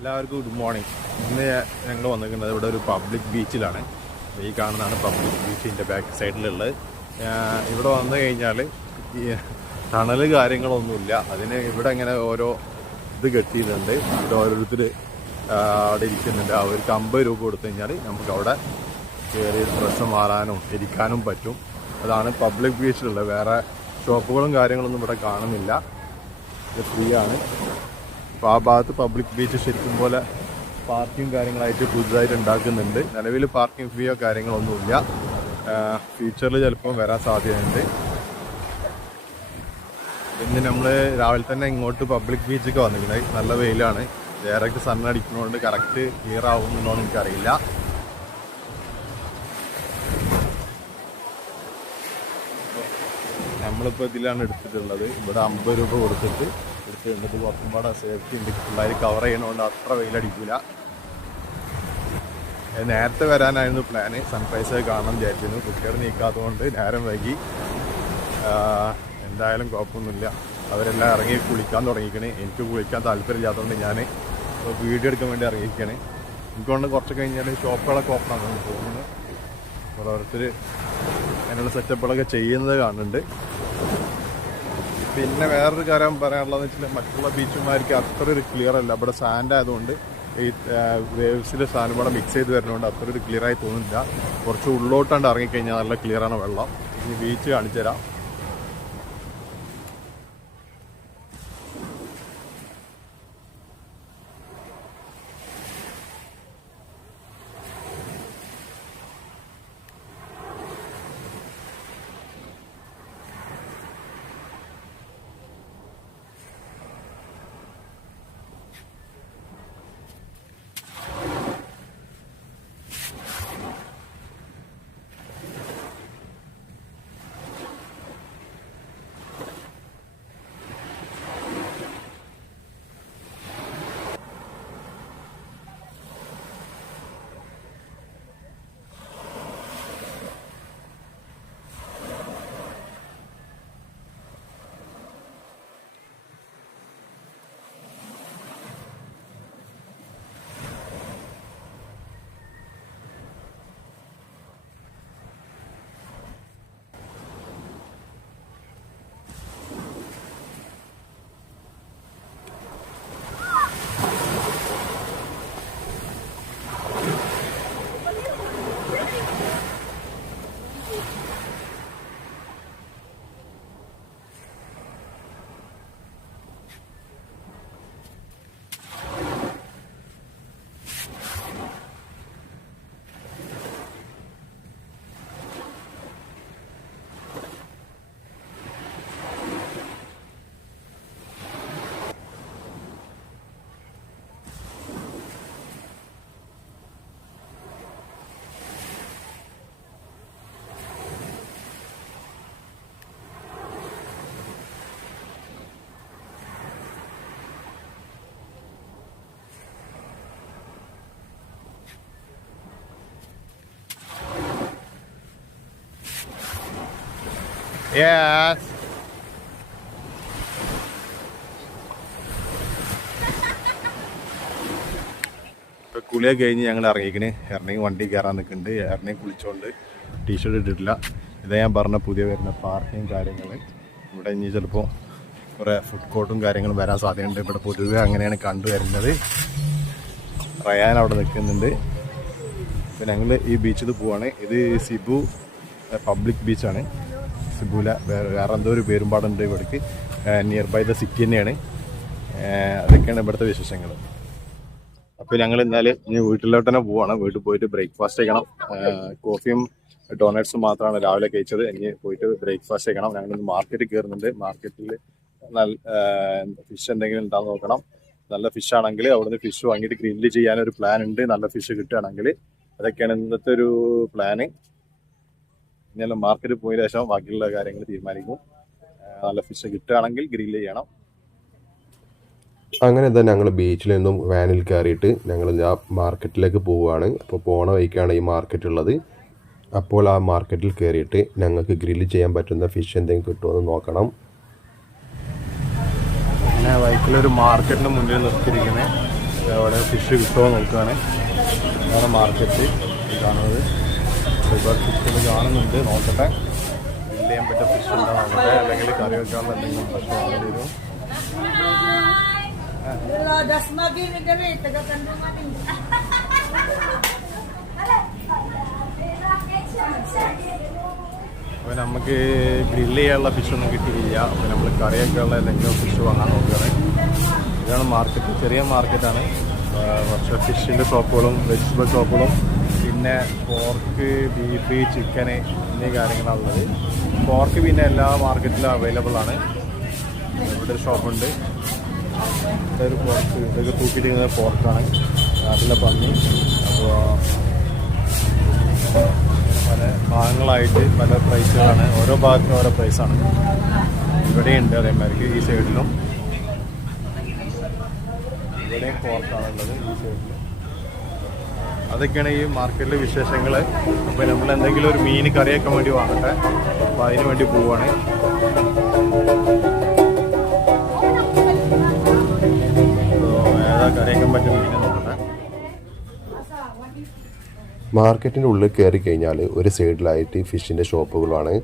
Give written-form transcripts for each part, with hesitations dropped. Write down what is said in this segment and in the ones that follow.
എല്ലാവർക്കും good morning. ഇന്ന് ഞങ്ങൾ വന്നിരിക്കുന്നത് ഇവിടെ ഒരു പബ്ലിക് ബീച്ചിലാണ്. ഈ കാണുന്നതാണ് പബ്ലിക് ബീച്ചിൻ്റെ ബാക്ക് സൈഡിലുള്ളത്. ഇവിടെ വന്നു കഴിഞ്ഞാൽ ഈ തണൽ കാര്യങ്ങളൊന്നുമില്ല. അതിന് ഇവിടെ ഇങ്ങനെ ഓരോ ഇത് കെട്ടിയിട്ടുണ്ട്. ഇവിടെ ഓരോരുത്തർ അവിടെ ഇരിക്കുന്നുണ്ട്. അവർക്ക് 50 രൂപ കൊടുത്തു കഴിഞ്ഞാൽ നമുക്ക് അവിടെ കയറി ഡ്രസ്സ് മാറാനും ഇരിക്കാനും പറ്റും. അതാണ് പബ്ലിക് ബീച്ചിലുള്ളത്. വേറെ ഷോപ്പുകളും കാര്യങ്ങളൊന്നും ഇവിടെ കാണുന്നില്ല. ഇത് ഫ്രീ ആണ്. അപ്പോൾ ആ ഭാഗത്ത് പബ്ലിക് ബീച്ച് ശരിക്കും പോലെ പാർക്കിങ് കാര്യങ്ങളായിട്ട് പുതുതായിട്ട് ഉണ്ടാക്കുന്നുണ്ട്. നിലവിൽ പാർക്കിംഗ് ഫീയോ കാര്യങ്ങളൊന്നുമില്ല. ഫ്യൂച്ചറിൽ ചിലപ്പോൾ വരാൻ സാധ്യതയുണ്ട്. ഇന്ന് നമ്മൾ രാവിലെ തന്നെ ഇങ്ങോട്ട് പബ്ലിക് ബീച്ചൊക്കെ വന്നിരിക്കുന്നത്. നല്ല വെയിലാണ്. ഡയറക്റ്റ് സൺ അടിക്കുന്നതുകൊണ്ട് കറക്റ്റ് ക്ലിയർ ആവുന്നുണ്ടോ എന്ന് എനിക്കറിയില്ല. നമ്മളിപ്പോൾ ഇതിലാണ് എടുത്തിട്ടുള്ളത്. ഇവിടെ 50 രൂപ കൊടുത്തിട്ട് എടുത്തിട്ടുണ്ട്. കുറച്ചും പാടെ സേഫ്റ്റി ഉണ്ട്. പിള്ളേർ കവർ ചെയ്യണതുകൊണ്ട് അത്ര വെയിലടിക്കില്ല. നേരത്തെ വരാനായിരുന്നു പ്ലാന്. സൺറൈസ് കാണാൻ വിചാരിച്ചിരുന്നു. കുട്ടികൾ നീക്കാത്തതുകൊണ്ട് നേരം വൈകി. എന്തായാലും കുഴപ്പമൊന്നുമില്ല. അവരെല്ലാം ഇറങ്ങി കുളിക്കാൻ തുടങ്ങിക്കണേ. എനിക്ക് കുളിക്കാൻ താല്പര്യമില്ലാത്തതുകൊണ്ട് ഞാൻ വീഡിയോ എടുക്കാൻ വേണ്ടി ഇറങ്ങിയിരിക്കുകയാണ്. എനിക്കൊണ്ട് കുറച്ച് കഴിഞ്ഞാൽ ഷോപ്പുകളൊക്കെ ഓപ്പൺ ആണെന്ന് തോന്നുന്നു. ഓരോരുത്തർ അതിനുള്ള സെറ്റപ്പുകളൊക്കെ ചെയ്യുന്നത് കാണുന്നുണ്ട്. പിന്നെ വേറൊരു കാര്യം പറയാനുള്ളതെന്ന് വെച്ചാൽ മറ്റുള്ള ബീച്ചുമാർക്ക് അത്ര ഒരു ക്ലിയർ അല്ല. ഇവിടെ സാൻഡ് ആയതുകൊണ്ട് ഈ വേവ്സിൽ സാധനം കൂടെ മിക്സ് ചെയ്ത് വരുന്നതുകൊണ്ട് അത്ര ഒരു ക്ലിയറായി തോന്നുന്നില്ല. കുറച്ച് ഉള്ളോട്ടാണ്ട് ഇറങ്ങിക്കഴിഞ്ഞാൽ നല്ല ക്ലിയറാണ് വെള്ളം. ഇനി ബീച്ച് കാണിച്ചു തരാം. Yes. ഇപ്പം കുളിയൊക്കെ കഴിഞ്ഞ് ഞങ്ങൾ ഇറങ്ങി വണ്ടി കയറാൻ നിൽക്കുന്നുണ്ട്. ഇറങ്ങി കുളിച്ചുകൊണ്ട് ടീഷർട്ട് ഇട്ടിട്ടില്ല. ഇതാ ഞാൻ പറഞ്ഞ പുതിയ വരുന്ന പാർക്കിങ് കാര്യങ്ങൾ. ഇവിടെ ഇനി ചിലപ്പോൾ കുറേ ഫുഡ് കോർട്ടും കാര്യങ്ങളും വരാൻ സാധ്യതയുണ്ട്. ഇവിടെ പൊതുവെ അങ്ങനെയാണ് കണ്ടുവരുന്നത്. റയാൻ അവിടെ നിൽക്കുന്നുണ്ട്. ഇപ്പം ഞങ്ങൾ ഈ ബീച്ചിൽ പോവാണ്. ഇത് സിബു പബ്ലിക് ബീച്ചാണ്. സിബുല വേറെ എന്തോ ഒരു പേരുമ്പാടുണ്ട് ഇവിടേക്ക്. നിയർ ബൈ ദ സിറ്റി തന്നെയാണ്. അതൊക്കെയാണ് ഇവിടുത്തെ വിശേഷങ്ങൾ. അപ്പോൾ ഞങ്ങൾ ഇനി വീട്ടിലോട്ട് തന്നെ പോവാണ്. വീട്ടിൽ പോയിട്ട് ബ്രേക്ക്ഫാസ്റ്റ് കഴിക്കണം. കോഫിയും ഡോണറ്റ്സും മാത്രമാണ് രാവിലെ കഴിച്ചത്. ഇനി പോയിട്ട് ബ്രേക്ക്ഫാസ്റ്റ് കഴിക്കണം. ഞങ്ങളിന്ന് മാർക്കറ്റിൽ കയറുന്നുണ്ട്. മാർക്കറ്റിൽ നല്ല ഫിഷ് എന്തെങ്കിലും ഉണ്ടാകുന്ന നോക്കണം. നല്ല ഫിഷ് ആണെങ്കിൽ അവിടുന്ന് ഫിഷ് വാങ്ങിയിട്ട് ഗ്രില്ല് ചെയ്യാനൊരു പ്ലാൻ ഉണ്ട്. നല്ല ഫിഷ് കിട്ടുകയാണെങ്കിൽ അതൊക്കെയാണ് ഇന്നത്തെ ഒരു പ്ലാന്. ഇനി മാർക്കറ്റിൽ പോയതിനു ശേഷം ബാക്കിയുള്ള കാര്യങ്ങൾ തീരുമാനിക്കും. നല്ല ഫിഷ് കിട്ടുകയാണെങ്കിൽ ഗ്രില്ല് ചെയ്യണം. അങ്ങനെ തന്നെ ഞങ്ങൾ ബീച്ചിൽ നിന്നും വാനിൽ കയറിയിട്ട് ഞങ്ങൾ ആ മാർക്കറ്റിലേക്ക് പോവുകയാണ്. അപ്പോൾ പോണ വഴിക്കാണ് ഈ മാർക്കറ്റ് ഉള്ളത്. അപ്പോൾ ആ മാർക്കറ്റിൽ കയറിയിട്ട് ഞങ്ങൾക്ക് ഗ്രില്ല് ചെയ്യാൻ പറ്റുന്ന ഫിഷ് എന്തെങ്കിലും കിട്ടുമെന്ന് നോക്കണം. പിന്നെ ബൈക്കിലൊരു മാർക്കറ്റിന് മുന്നിൽ നിർത്തിയിരിക്കുന്നത് അവിടെ ഫിഷ് കിട്ടുമോ നോക്കുകയാണ്. അതാണ് മാർക്കറ്റ് കാണുന്നത്. ഒരുപാട് ഫിഷുകൾ കാണുന്നുണ്ട്. നോക്കട്ടെ ഗ്രില്ല് ചെയ്യാൻ പറ്റിയ ഫിഷ് ഉണ്ടോ നോക്കട്ടെ. അല്ലെങ്കിൽ കറി വെക്കാനുള്ള എന്തെങ്കിലും പ്രശ്നം വാങ്ങേണ്ടി വരും. അപ്പോൾ നമുക്ക് ഗ്രില്ല് ചെയ്യാനുള്ള ഫിഷൊന്നും കിട്ടിയില്ല. അപ്പോൾ നമ്മൾ കറി വെക്കാനുള്ള എന്തെങ്കിലും ഫിഷ് വാങ്ങാൻ നോക്കുകയാണ്. ഇതാണ് മാർക്കറ്റ്. ചെറിയ മാർക്കറ്റാണ്. കുറച്ച് ഫിഷിൻ്റെ ഷോപ്പുകളും വെജിറ്റബിൾ ഷോപ്പുകളും പിന്നെ പോർക്ക്, ബീഫ്, ചിക്കന് എന്നീ കാര്യങ്ങളാണുള്ളത്. പോർക്ക് പിന്നെ എല്ലാ മാർക്കറ്റിലും അവൈലബിൾ ആണ്. ഇവിടെ ഒരു ഷോപ്പുണ്ട്. ഇതൊരു പോർക്ക്, ഇതൊക്കെ തൂക്കിയിട്ടിരിക്കുന്നത് പോർക്കാണ്. നാട്ടിലെ പന്നി. അപ്പോൾ പല ഭാഗങ്ങളായിട്ട് പല പ്രൈസുകളാണ്. ഓരോ ഭാഗത്തിനും ഓരോ പ്രൈസാണ്. ഇവിടെയുണ്ട് അതേമാതിരിക്ക് ഈ സൈഡിലും. ഇവിടെയും പോർക്കാണുള്ളത് ഈ സൈഡിൽ. അതൊക്കെയാണ് ഈ മാർക്കറ്റിലെ വിശേഷങ്ങൾ. അപ്പോൾ നമ്മൾ എന്തെങ്കിലും ഒരു മീൻ കറിയൊക്കെ വേണ്ടി വാങ്ങട്ടെ. അപ്പോൾ അതിന് വേണ്ടി പോവുകയാണ്. ഏതാ കറിയൊക്കെ പറ്റും മീൻ നോക്കട്ടെ. മാർക്കറ്റിൻ്റെ ഉള്ളിൽ കയറി കഴിഞ്ഞാൽ ഒരു സൈഡിലായിട്ട് ഫിഷിൻ്റെ ഷോപ്പുകളാണ്,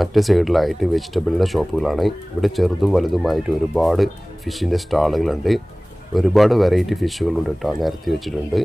മറ്റേ സൈഡിലായിട്ട് വെജിറ്റബിളിൻ്റെ ഷോപ്പുകളാണ്. ഇവിടെ ചെറുതും വലുതുമായിട്ട് ഒരുപാട് ഫിഷിൻ്റെ സ്റ്റാളുകളുണ്ട്. ഒരുപാട് വെറൈറ്റി ഫിഷുകളുണ്ട് കേട്ടോ, നിരത്തി വെച്ചിട്ടുണ്ട്.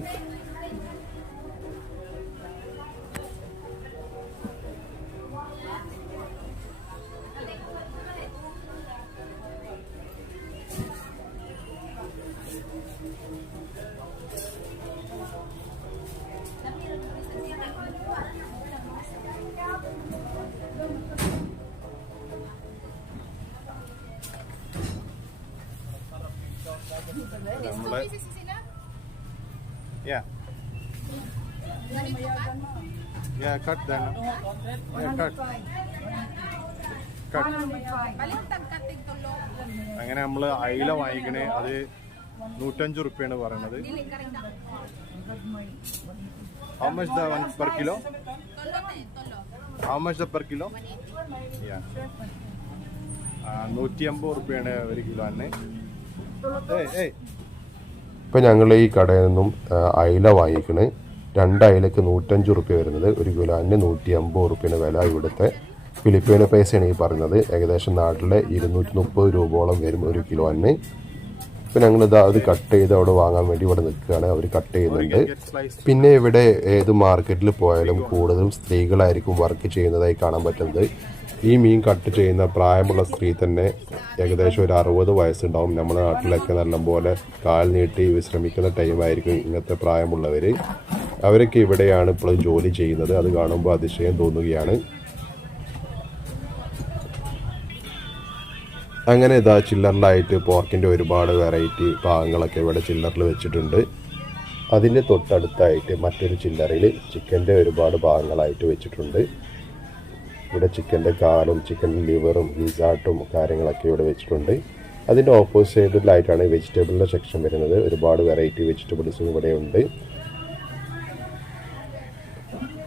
നമ്മള് cut then. Cut. അങ്ങനെ നമ്മൾ അയില വാങ്ങിക്കണേ. അത് 105 റുപ്യാണ് പറയണത്. How much the one per kilo? How much the per kilo? Yeah. 150 റുപ്യാണ് ഒരു കിലോന്. ഇപ്പം ഞങ്ങൾ ഈ കടയിൽ നിന്നും അയില വാങ്ങിക്കണ്. 2 അയിലക്ക് 105 റുപ്യ വരുന്നത്. ഒരു കിലോന് 150 റുപ്യാണ് വില. ഇവിടുത്തെ ഫിലിപ്പീനോ പൈസയാണ് ഈ പറഞ്ഞത്. ഏകദേശം നാട്ടിലെ 230 രൂപയോളം വരും ഒരു കിലോന്. ഇപ്പം ഞങ്ങളിത് അത് കട്ട് ചെയ്ത് അവിടെ വാങ്ങാൻ വേണ്ടി ഇവിടെ നിൽക്കുകയാണ്. അവർ കട്ട് ചെയ്യുന്നുണ്ട്. പിന്നെ ഇവിടെ ഏത് മാർക്കറ്റിൽ പോയാലും കൂടുതലും സ്ത്രീകളായിരിക്കും വർക്ക് ചെയ്യുന്നതായി കാണാൻ പറ്റുന്നത്. ഈ മീൻ കട്ട് ചെയ്യുന്ന പ്രായമുള്ള സ്ത്രീ തന്നെ ഏകദേശം ഒരു 60 വയസ്സുണ്ടാവും. നമ്മുടെ നാട്ടിലൊക്കെ നല്ലപോലെ കാൽ നീട്ടി വിശ്രമിക്കുന്ന ടൈമായിരിക്കും ഇങ്ങനത്തെ പ്രായമുള്ളവർ. അവരൊക്കെ ഇവിടെയാണ് ഇപ്പോൾ ജോലി ചെയ്യുന്നത്. അത് കാണുമ്പോൾ അതിശയം തോന്നുകയാണ്. അങ്ങനെ ഇതാ ചില്ലറിലായിട്ട് പോർക്കിൻ്റെ ഒരുപാട് വെറൈറ്റി ഭാഗങ്ങളൊക്കെ ഇവിടെ ചില്ലറിൽ വെച്ചിട്ടുണ്ട്. അതിൻ്റെ തൊട്ടടുത്തായിട്ട് മറ്റൊരു ചില്ലറിൽ ചിക്കൻ്റെ ഒരുപാട് ഭാഗങ്ങളായിട്ട് വെച്ചിട്ടുണ്ട്. ഇവിടെ ചിക്കൻ്റെ കാലും ചിക്കൻ്റെ ലിവറും ഗിസാട്ടും കാര്യങ്ങളൊക്കെ ഇവിടെ വെച്ചിട്ടുണ്ട്. അതിൻ്റെ ഓപ്പോസിറ്റ് സൈഡിലായിട്ടാണ് വെജിറ്റബിളിൻ്റെ സെക്ഷൻ വരുന്നത്. ഒരുപാട് വെറൈറ്റി വെജിറ്റബിൾസും ഇവിടെ ഉണ്ട്.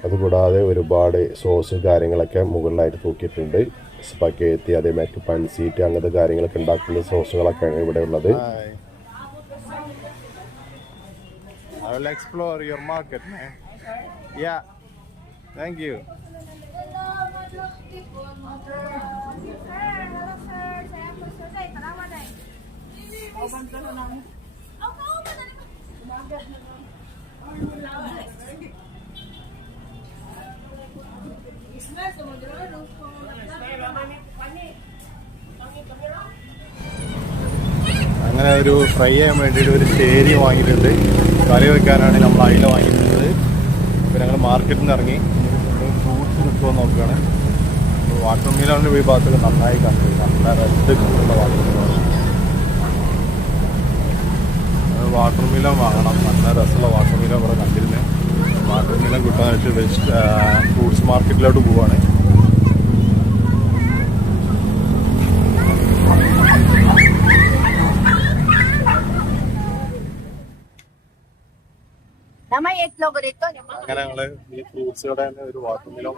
അതുകൂടാതെ ഒരുപാട് സോസ് കാര്യങ്ങളൊക്കെ മുകളിലായിട്ട് തൂക്കിയിട്ടുണ്ട്. സ്പഗേത്തി, അതേമാതിരി പൺസീറ്റ് അങ്ങനത്തെ കാര്യങ്ങളൊക്കെ ഉണ്ടാക്കുന്ന സോസുകളൊക്കെയാണ് ഇവിടെ ഉള്ളത്. I will explore your market, man. Yeah. Thank you. അങ്ങനെ ഒരു ഫ്രൈ ചെയ്യാൻ വേണ്ടിയിട്ട് ഒരു ചേരി വാങ്ങിയിട്ടുണ്ട്. കറി വെക്കാനാണ് നമ്മൾ അയില വാങ്ങിയിട്ടുള്ളത്. ഇപ്പോൾ ഞങ്ങൾ മാർക്കറ്റിൽ നിന്ന് ഇറങ്ങി ഫ്രൂട്ട്സ് കിട്ടുമോ നോക്കുകയാണ്. വാട്ടർ മെലൺ ഈ ഭാഗത്തൊക്കെ നന്നായി കണ്ടു. നല്ല റെഡ് കളറുള്ള വാട്ടർ മെലൺ വാങ്ങണം. നല്ല രസമുള്ള വാട്ടർ മെലൺ ഇവിടെ കണ്ടിരുന്നത്. വാട്ടർ മെലൺ കിട്ടാന്ന് വെച്ച് ഫ്രൂട്ട്സ് മാർക്കറ്റിലോട്ട് പോവുകയാണ്. അങ്ങനെ ഞങ്ങള് ഈ ഫ്രൂട്ട്സ് കട തന്നെ ഒരു വാട്ടർ മെലൺ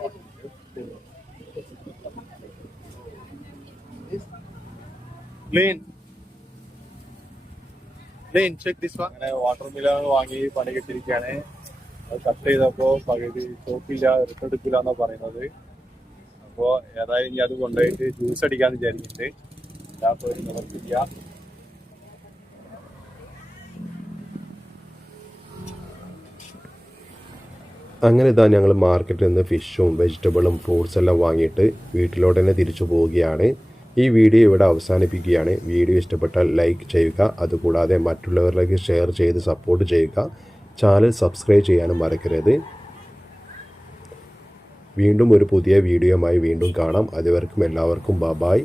ക്ലീൻ അങ്ങനെ വാട്ടർ മിലൺ വാങ്ങി പണി കെട്ടിരിക്കുകയാണ്. അത് കട്ട് ചെയ്തപ്പോ പകുതി ചോക്കില്ല, റിട്ടെടുക്കില്ല എന്നാ പറയുന്നത്. അപ്പോ ഏതായാലും ഇനി അത് കൊണ്ടുപോയിട്ട് ജ്യൂസ് അടിക്കാന്ന് വിചാരിച്ചിട്ട് അല്ലാത്ത ഒരു നിവർത്തില്ല. അങ്ങനെ ഇതാ ഞങ്ങൾ മാർക്കറ്റിൽ നിന്ന് ഫിഷും വെജിറ്റബിളും ഫ്രൂട്ട്സ് എല്ലാം വാങ്ങിയിട്ട് വീട്ടിലോട്ട് തന്നെ തിരിച്ചു പോവുകയാണ്. ഈ വീഡിയോ ഇവിടെ അവസാനിപ്പിക്കുകയാണ്. വീഡിയോ ഇഷ്ടപ്പെട്ടാൽ ലൈക്ക് ചെയ്യുക, അതുകൂടാതെ മറ്റുള്ളവരിലേക്ക് ഷെയർ ചെയ്ത് സപ്പോർട്ട് ചെയ്യുക. ചാനൽ സബ്സ്ക്രൈബ് ചെയ്യാനും മറക്കരുത്. വീണ്ടും ഒരു പുതിയ വീഡിയോയുമായി വീണ്ടും കാണാം. അതുവരെക്കും എല്ലാവർക്കും ബൈ.